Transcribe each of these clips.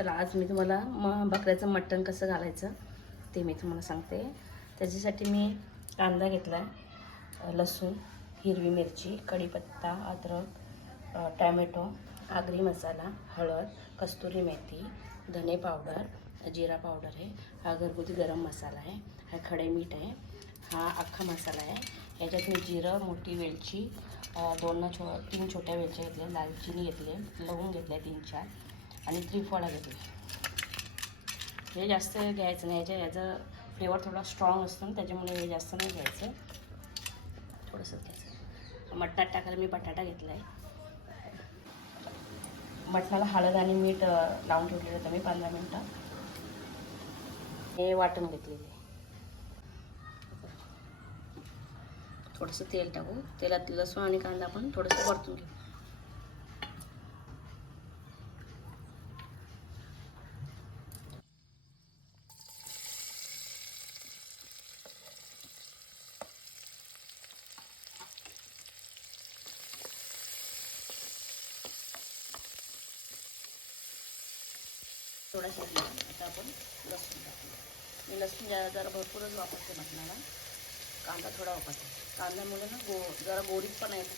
चला आज मी तुम्हाला बकऱ्याचं मटण कसं घालायचं ते मी तुम्हाला सांगते. त्याच्यासाठी मी कांदा घेतला आहे, लसूण, हिरवी मिरची, कढीपत्ता, अद्रक, टॅमॅटो, आगरी मसाला, हळद, कस्तुरी मेथी, धने पावडर, जिरा पावडर आहे, हा घरगुती गरम मसाला आहे, हा खडे मीठ आहे, हा अख्खा मसाला आहे. ह्याच्यात मी जिरं, मोठी वेलची, 3 छोट्या वेलच्या घेतल्या, दालचिनी घेतली, लवंग घेतल्या 3-4 आणि त्रिफळा घेतली. हे जास्त घ्यायचं नाही, याचा फ्लेवर थोडा स्ट्रॉंग असतो ना, त्याच्यामुळे हे जास्त नाही घ्यायचं, थोडंसं घ्यायचं. मटणात टाकायला मी बटाटा घेतला आहे. मटणाला हळद आणि मीठ लावून ठेवलेलं होतं मी 15 मिनटं. हे वाटण घेतलेलं आहे. थोडंसं तेल टाकू, तेलात लसूण आणि कांदा आपण थोडंसं परतून घेऊ. थोडासा आता आपण लसूण टाकू. मी लसूण जरा भरपूरच वापरते मटणाला. कांदा थोडा वापरते. कांद्यामुळे ना जरा गोडीत पण येतो.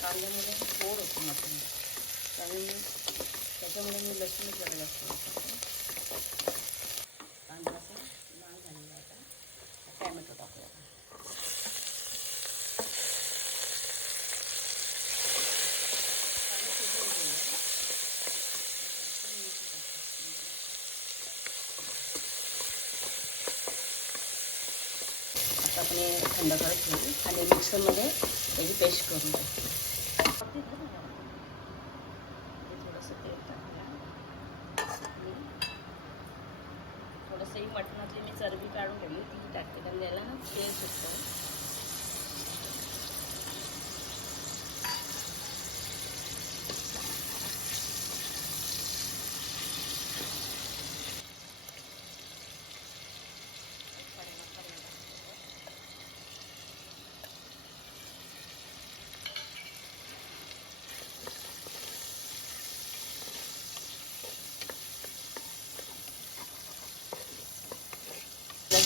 कांद्यामुळे गोड होतो मटण, त्याच्यामुळे मी लसूणच जरा जास्त वापरते. कांदा असं लाल झालेला आहे. आता टॅमॅटो टाकूया. आपण हे थंड करत घेऊ आणि मिक्सरमध्ये त्याची पेस्ट करून घेऊ. थोडंसं तेल टाकूया. थोडंसं ही मटणातली मी चरबी काढून घेतली, ती टाकते, कारण त्याला ना तेल सुटतं.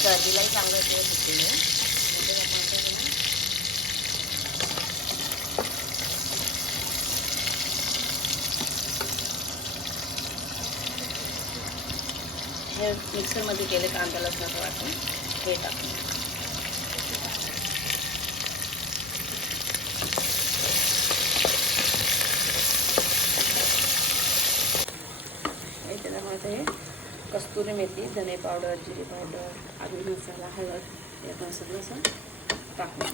चरबीलाही चांगलं तेल सुटलेलं आहे. हे मिक्सरमध्ये केले कांदा लसणाचं वाटून हे टाकून. त्याच्यामध्ये हे कस्तुरी मेथी, धने पावडर, जिरे पावडर, आगरी मसाला, हळद, हे आपण सगळं असं टाकून.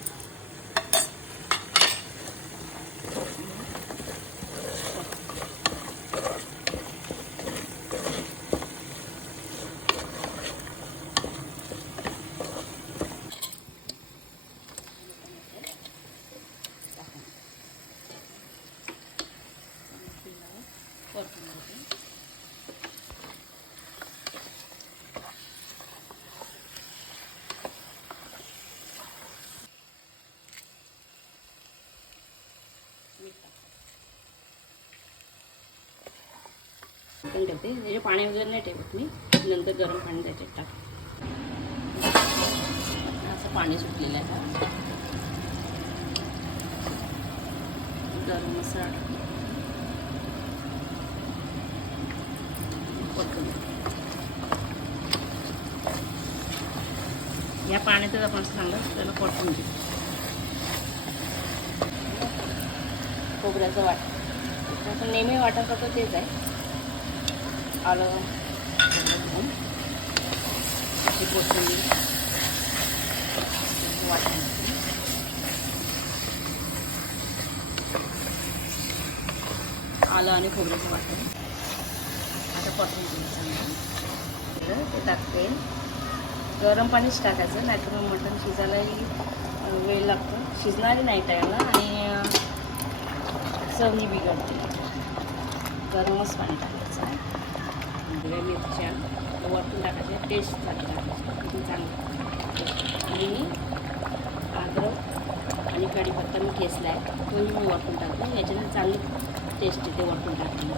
पण ठेवते, त्याचे पाणी वगैरे नाही ठेवत मी, नंतर गरम पाणी त्याच्यात टाकते. असं पाणी सुटलेलं आहे. गरम मसाला टाकून या पाण्यातच आपण चांगलं त्याला परतून घेऊ. खोबऱ्याचं वाटण आपण नेहमी वाटण करतो तेच आहे. आलं, अशी कोथिंबीर, वाटण, आलं आणि खोबऱ्याचं वाटण आता परतून घ्यायचं. ते टाकते. गरम पाणीच टाकायचं, नाहीतर मग मटण शिजायलाही वेळ लागतो, शिजणारी नाही टाईमला आणि चवही बिघडते. गरमच पाणी टाकायचं आहे. हिरव्या मिरच्या वरतून टाकायच्या, टेस्टसाठी टाकायचं, किती चांगलं. आणि अद्रक, आणि कढीपत्ता मी ठेचला आहे तोही मी वाटून टाकते. याच्यानं चांगली टेस्ट येते वाटून टाकली.